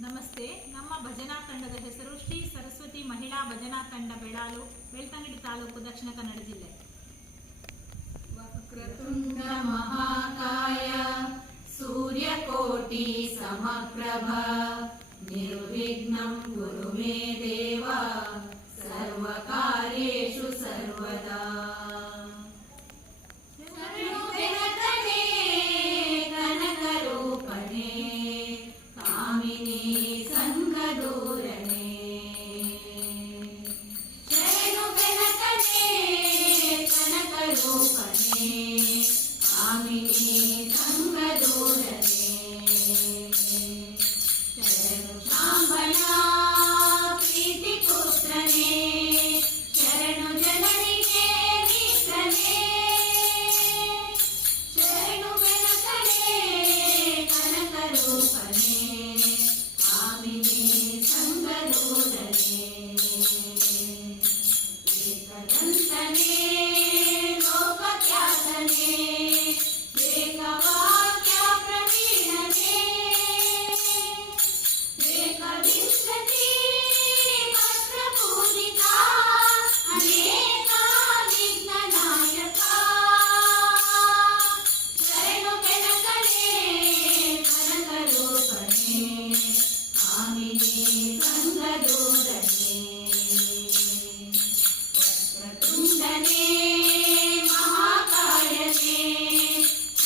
ನಮಸ್ತೆ. ನಮ್ಮ ಭಜನಾ ತಂಡದ ಹೆಸರು ಶ್ರೀ ಸರಸ್ವತಿ ಮಹಿಳಾ ಭಜನಾ ತಂಡ, ಬೆಳಾಲು, ಬೆಳ್ತಂಗಡಿ ತಾಲೂಕು, ದಕ್ಷಿಣ ಕನ್ನಡ ಜಿಲ್ಲೆ. ವಕ್ರತುಂಡ ಮಹಾಕಾಯ ಸೂರ್ಯಕೋಟಿ ಸಮಪ್ರಭ ನಿರ್ವಿಘ್ನಂ ಕುರು ಮೇ ದೇವ ಸರ್ವಕಾರ್ಯೇಷು ಸರ್ವದಾ. ಕನಕರೂಪನೇ ಕಾಮಿನಿ ಸಂಗದೂರನೇ ಶರಣು ಬೆನಕನೇ ಕನಕರೂಪನೇ ಕಾಮಿನಿ ಸಂಗದೂರನೇ ಶರಣು ಶಾಂಬನ ಪ್ರೀತಿ ಪುತ್ರನೇ ಶರಣು ಜನನಿಗೆ ಮಿತ್ರನೇ ಶರಣು ಬೆನಕನೇ ಕನಕರೂಪನೇ ಕಾಮಿನಿ ಸಂಗದೂರನೇ ಏಕದಂತನೇ ಲೋಕಖ್ಯಾತನೇ ಏಕವಾಕ್ಯ ಪ್ರವೀಣನೇ ಏಕವಿಂಶತಿ ವಸ್ತ್ರ ಪೂಜಿತ ಅನೇಕ ವಿಘ್ನ ನಾಯಕ ಶರಣು ಬೆನಕನೇ ಕನಕರೂಪನೇ ಕಾಮಿನಿ ಸಂಗದೂರನೇ ವಕ್ರತುಂಡನೇ ಮಹಾಕಾಯನೇ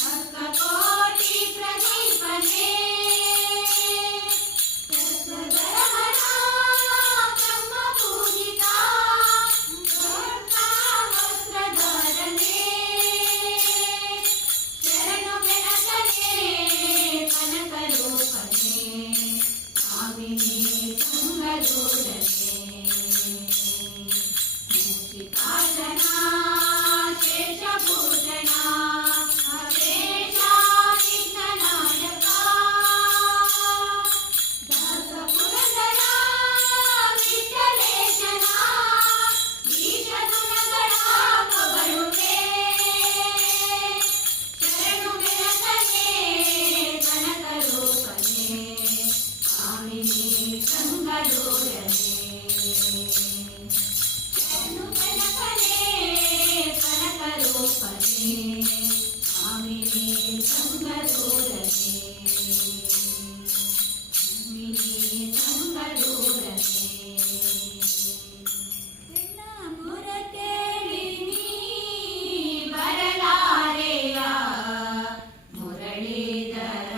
ಅರ್ಕಕೋಟಿ ಪ್ರದೀಪನೇ ಶಸ್ತ್ರಧರಹರ ಬ್ರಹ್ಮ ಪೂಜಿತ ದೊಡ್ಡ ವಸ್ತ್ರಧಾರನೇ ಶರಣು ಬೆನಕನೇ ಕನಕರೂಪನೇ ಕಾಮಿನಿ ಸಂಗದೂರನೇ ಮೂಷಿಕಾಸನ ಶೇಷಭೂಷಣ ಅಶೇಷ ವಿಘ್ನನಾಯಕ ದಾಸಪುರಂದರ ವಿಠಲೇಶನ ಈಶಗುಣಗಳ ಪೊಗಳುವೆ ಶರಣು ಬೆನಕನೇ ಕನಕರೂಪನೇ ಕಾಮಿನಿ ಸಂಗದೂರನೇ ಶರಣು ಬೆನಕನೇ ಕನಕರೂಪನೇ ಕಾಮಿನಿ ಸಂಗದೂರನೇ ಕಾಮಿನಿ ಸಂಗದೂರನೇ ನಿನ್ನ ಮೊರ ಕೇಳಿ ನೀ ಬರಲಾರೆಯ ಮುರಳೀಧರ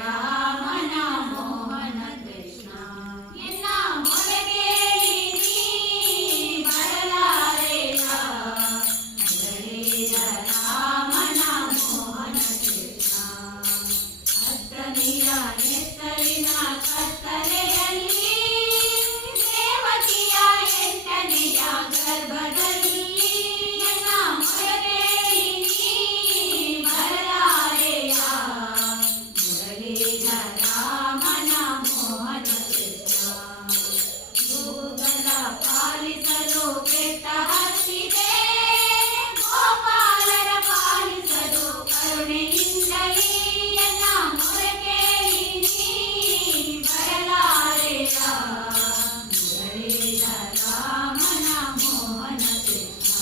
ಮನ ಮೋಹನ ಕೃಷ್ಣ ಎನ್ನ ಮೊರ ಕೇಳಿ ನೀ ಬರಲಾರೆಯ ಮುರಳೀಧರ ಮನ ಮೋಹನ ಕೃಷ್ಣ ಅಷ್ಟಮಿಯ ನೆತ್ತಲಿನ ಕತ್ತಲೆಯಲ್ಲಿ ದೇವಕಿಯ ಎಂಟನೆಯ ಗರ್ಭದಲ್ಲಿ ಎನ್ನ ಮೊರ ಕೇಳಿ ನೀ ಬರಲಾರೆಯ ಮುರಳೀಧರ ಮನ ಮೋಹನ ಕೃಷ್ಣ ಗೋಗಳ ಪಾಲಿಸಲು ಬೆಟ್ಟ ಹತ್ತಿದೆ ಗೋಪಾಲರ ಪಾಲಿಸಲು ಕರುಣೆಯಿಂದಲೇ ಎನ್ನ ಮೊರ ಕೇಳಿ ನೀ ಬರಲಾರೆಯ ಮುರಳೀಧರ ಮನ ಮೋಹನ ಕೃಷ್ಣ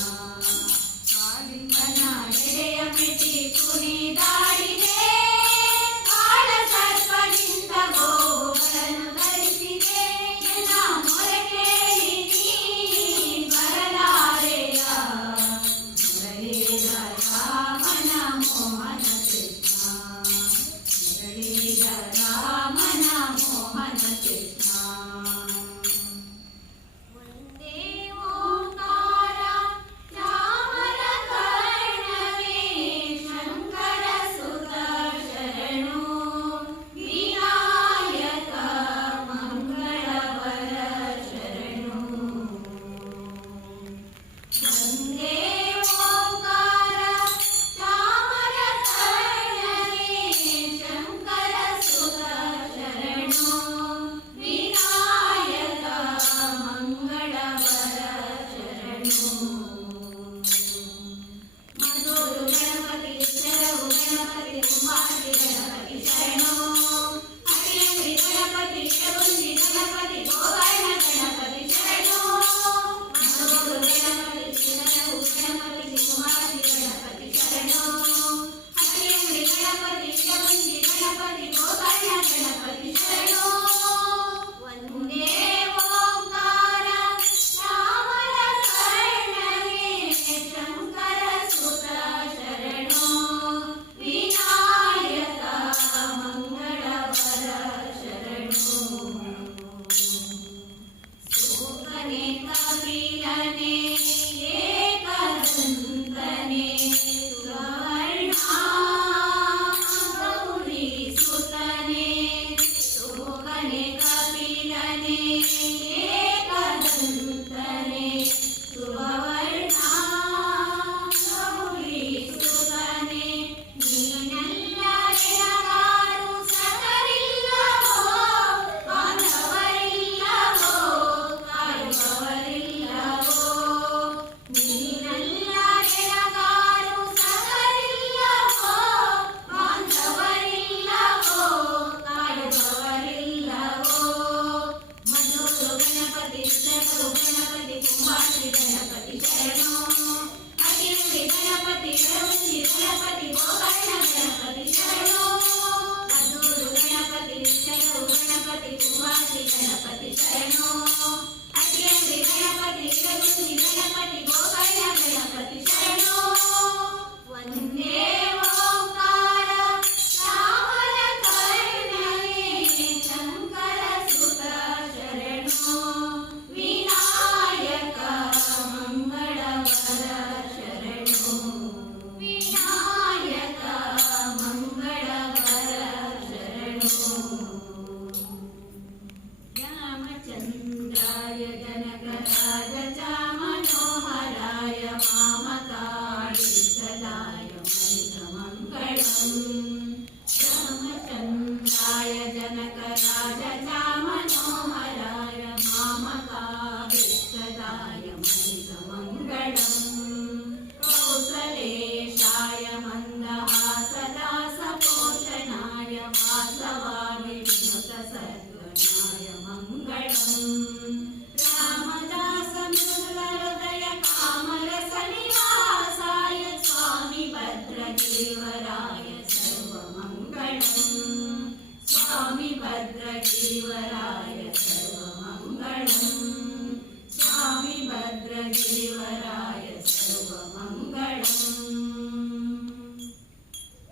ಕಾಳಿಂಗನ ಎಡೆಯ ಮಿಟಿ ಕುಣಿದಾಡಿದೆ ಕಾಳ ಸರ್ಪದಿಂದ ಗೋಗಳನ್ನು ಧರಿಸಿದೆ ಎನ್ನ ಮೊರ ಕೇಳಿ ನೀ ಬರಲಾರೆಯ ಮುರಳೀಧರ ಮನ ಮೋಹನ ಕೃಷ್ಣ ಮುರಳೀಧರ ಮನ ಮೋಹನ ಕೃಷ್ಣ ವಂದೇ ಓಂಕಾರ ಚಾಮರ ಕರ್ಣವೇ ಶಂಕರ ಸುತ ಶರಣು ವಿನಾಯಕ ಮಂಗಳವರ ಶರಣು ವಂದೇ ಓಂಕಾರ ಚಾಮರ ಕರ್ಣವೇ ಶಂಕರ ಸುತ ಶರಣು मङ्गलम् रामचन्द्राय जनकराज चामनोहराय मामकाभिष्टदाय मङ्गलम् कौसलेशाय मन्दहासदासपोषणाय वासवाविनुतसद्वनाय मङ्गलम् रामदासमृदुहृदय कामरसनिवासाय स्वामि भद्रदेवराय